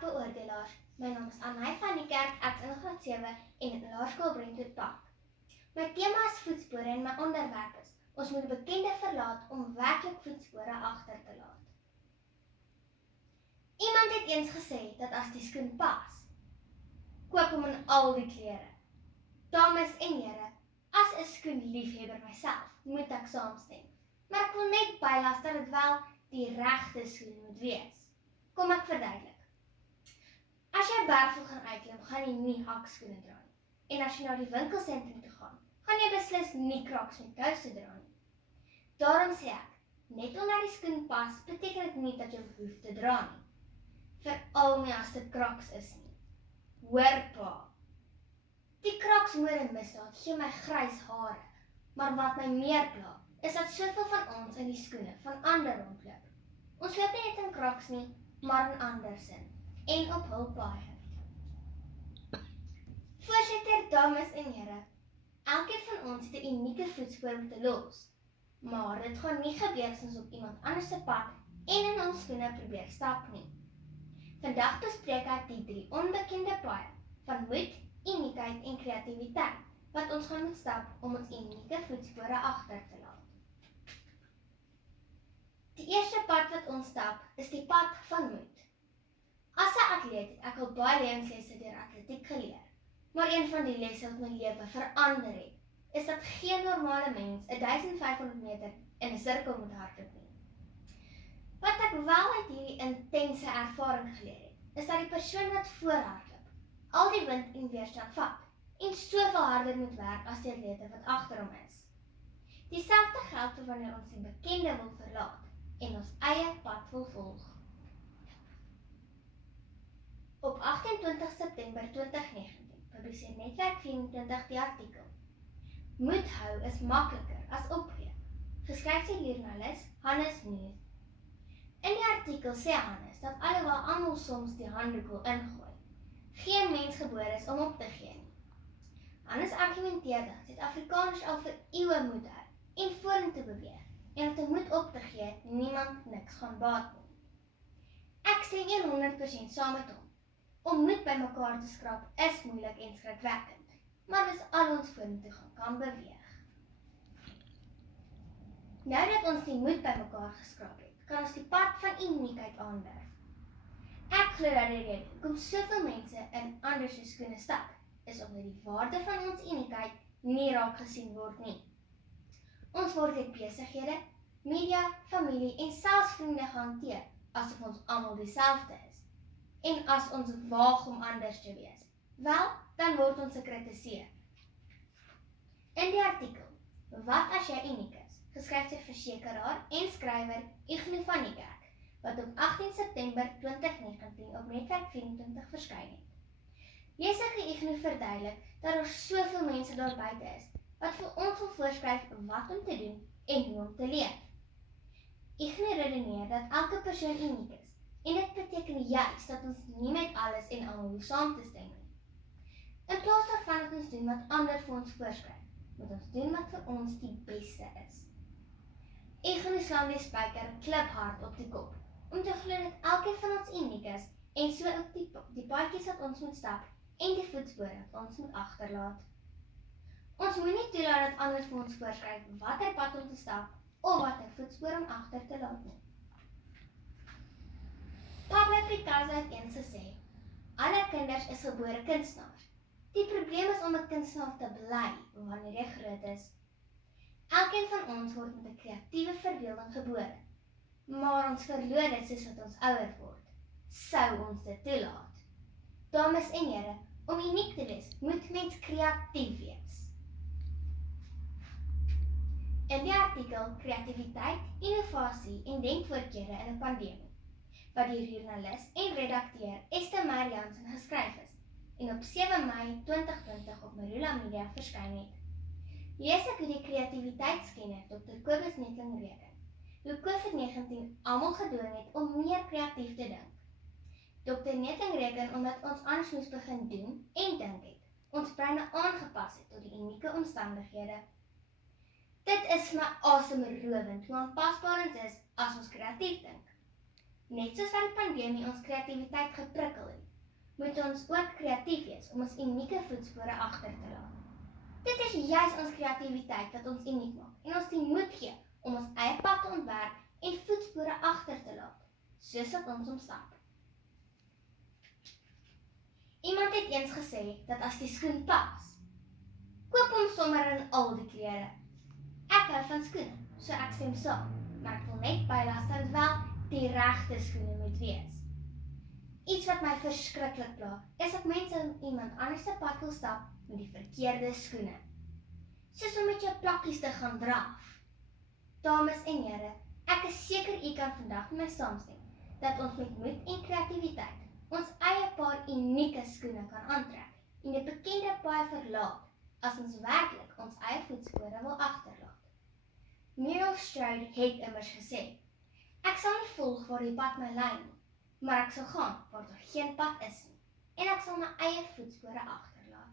Dag beoordelaars. My naam is Annay van die Kerk, ek is in graad 7 en in Laerskool Brentwood Park. My tema is voetspore en my onderwerp is, ons moet bekende verlaat om werklik voetspore agter te laat. Iemand het eens gesê dat as die skoen pas, koop hom in al die klere. Dames en here, as 'n skoenliefhebber myself, moet ek saamstem. Maar ek wil net bylas dat dit wel die regte skoen moet wees. Kom ek verduidelik. As jy bergvol gaan uitklim, gaan jy nie hakskoene dra nie. En as jy na die winkelsentrum toe gaan jy beslis nie Crocs met kouse dra nie. Daarom sê ek, net omdat die skoen pas, beteken dit nie dat jy hoef te dra nie. Veral nie as dit Crocs is nie. Hoor pa. Die Crocs mode misdaad gee my grys hare, maar wat my meer pla, is dat soveel van ons in die skoene van ander rondloop. Ons loop nie net in Crocs nie, maar in ander sin, en op hul paaie. Voorsitter, dames en here, elkeen van ons het 'n unieke voetspoor om te los, maar dit gaan nie gebeur as ons op iemand anders se pad en in ons skoene probeer stap nie. Vandag bespreek ek die 3 onbekende paaie van moed, uniekheid en kreatiwiteit wat ons gaan moet stap om ons unieke voetspore agter te laat. Die eerste pad wat ons stap is die pad van moed. As 'n atleet het ek al baie lewenslesse deur atletiek geleer, maar een van die lesse wat my lewe verander het, is dat geen normale mens 1500 meter in 'n sirkel moet hardloop nie. Wat ek wel uit hierdie intense ervaring geleer het, is dat die persoon wat voorhardloop, al die wind en weerstand vat, en soveel harder moet werk as die atlete wat agter hom is. Dieselfde geld vir wanneer ons die bekende wil verlaat, en ons eie pad wil volg. Op 28 September 2019 publiseer Netwerk 24 die artikel Moed hou is makliker as opgee, geskryf deur joernalis Hannes Muir. In die artikel sê Hannes dat alhoewel almal soms die handdoek wil ingooi, geen mens gebore is om op te gee nie. Hannes argumenteer dat Suid-Afrikaners al vir eeue moed hou en vorentoe beweeg, en dat om moed op te gee niemand niks gaan baat nie. Ek stem 100% saam met hom. Om moed bymekaar te skraap is moeilik en skrikwekkend, maar dis al ons vorentoe kan beweeg. Nou dat ons die moed bymekaar geskraap het, kan ons die pad van uniekheid aandurf. Ek glo dat die rede hoekom soveel mense in ander se skoene stap, is omdat die waarde van ons uniekheid nie raak gesien word nie. Ons word deur besighede, media, familie en selfs vriende gehanteer, asof ons almal dieselfde is. En as ons waag om anders te wees, wel, dan word ons gekritiseer. In die artikel, Wat as jy uniek is, geskryf deur versekeraar en skrywer Ignou van die Kerk, wat op 18 September 2019 op Netwerk 24 verskyn het. Jesige Ignou verduidelik dat daar soveel mense daar buite is, wat vir ons wil voorskryf wat om te doen en hoe om te leef. Ignou redeneer dat elke persoon uniek is, en dit beteken juist dat ons nie met alles en almal hoef saam te stem nie. In plaas daarvan dat ons doen wat ander vir ons voorskryf, moet ons doen wat vir ons die beste is. Ignou slaan die spyker kliphard op die kop, om te glo dat elkeen van ons uniek is, en so ook die paadjies wat ons moet stap, en die voetspore wat ons moet agterlaat. Ons moet nie toelaat dat ander vir ons voorskryf watter pad om te stap, of watter voetspoor om agter te laat nie. Pablo Picasso het eens gesê, alle kinders is gebore kunstenaars. Die probleem is om 'n kunstenaar te bly, wanneer jy groot is. Elkeen van ons word met 'n kreatiewe verbeelding gebore, maar ons verloor dit soos wat ons ouer word. Sou ons dit toelaat? Dames en here, om uniek te wees, moet mens kreatief wees. In die artikel Kreatiwiteit, Innovasie en Denkvoorkeure in 'n Pandemie, wat deur joernalis en redakteur Esther Mariansen geskryf is, en op 7 Mei 2020 op Marula Media verskyn het. Lees ek hoe die kreatiwiteitskenner Dr. Kobus Netling reken, hoe COVID-19 almal gedwing het om meer kreatief te dink. Dr. Netling reken omdat ons anders moes begin doen en dink het, ons breine aangepas het tot die unieke omstandighede. Dit is my asemrowend hoe aanpasbaar ons is as ons kreatief dink. Net soos wat die pandemie ons kreatiwiteit geprikkel het, moet ons ook kreatief wees om ons unieke voetspore agter te laat. Dit is juis ons kreatiwiteit wat ons uniek maak en ons die moed gee om ons eie pad te ontwerp en voetspore agter te laat, soos wat ons omstap. Iemand het eens gesê dat as die skoen pas, koop hom sommer in al die kleure. Ek hou van skoene, so ek stem saam, maar ek wil net bylas dat dit wel die regte skoene moet wees. Iets wat my verskriklik pla, is dat mense in iemand anders se pad wil stap met die verkeerde skoene. Soos om met jou plakkies te gaan draf. Dames en here, ek is seker u kan vandag met my saamstem, dat ons met moed en kreatiwiteit ons eie paar unieke skoene kan aantrek en die bekende paai verlaat, as ons werklik ons eie voetspore wil agterlaat. Meryl Streep het immers gesê, ek sal nie volg waar die pad my lei nie, maar ek sal gaan waar daar geen pad is nie, en ek sal my eie voetspore agterlaat.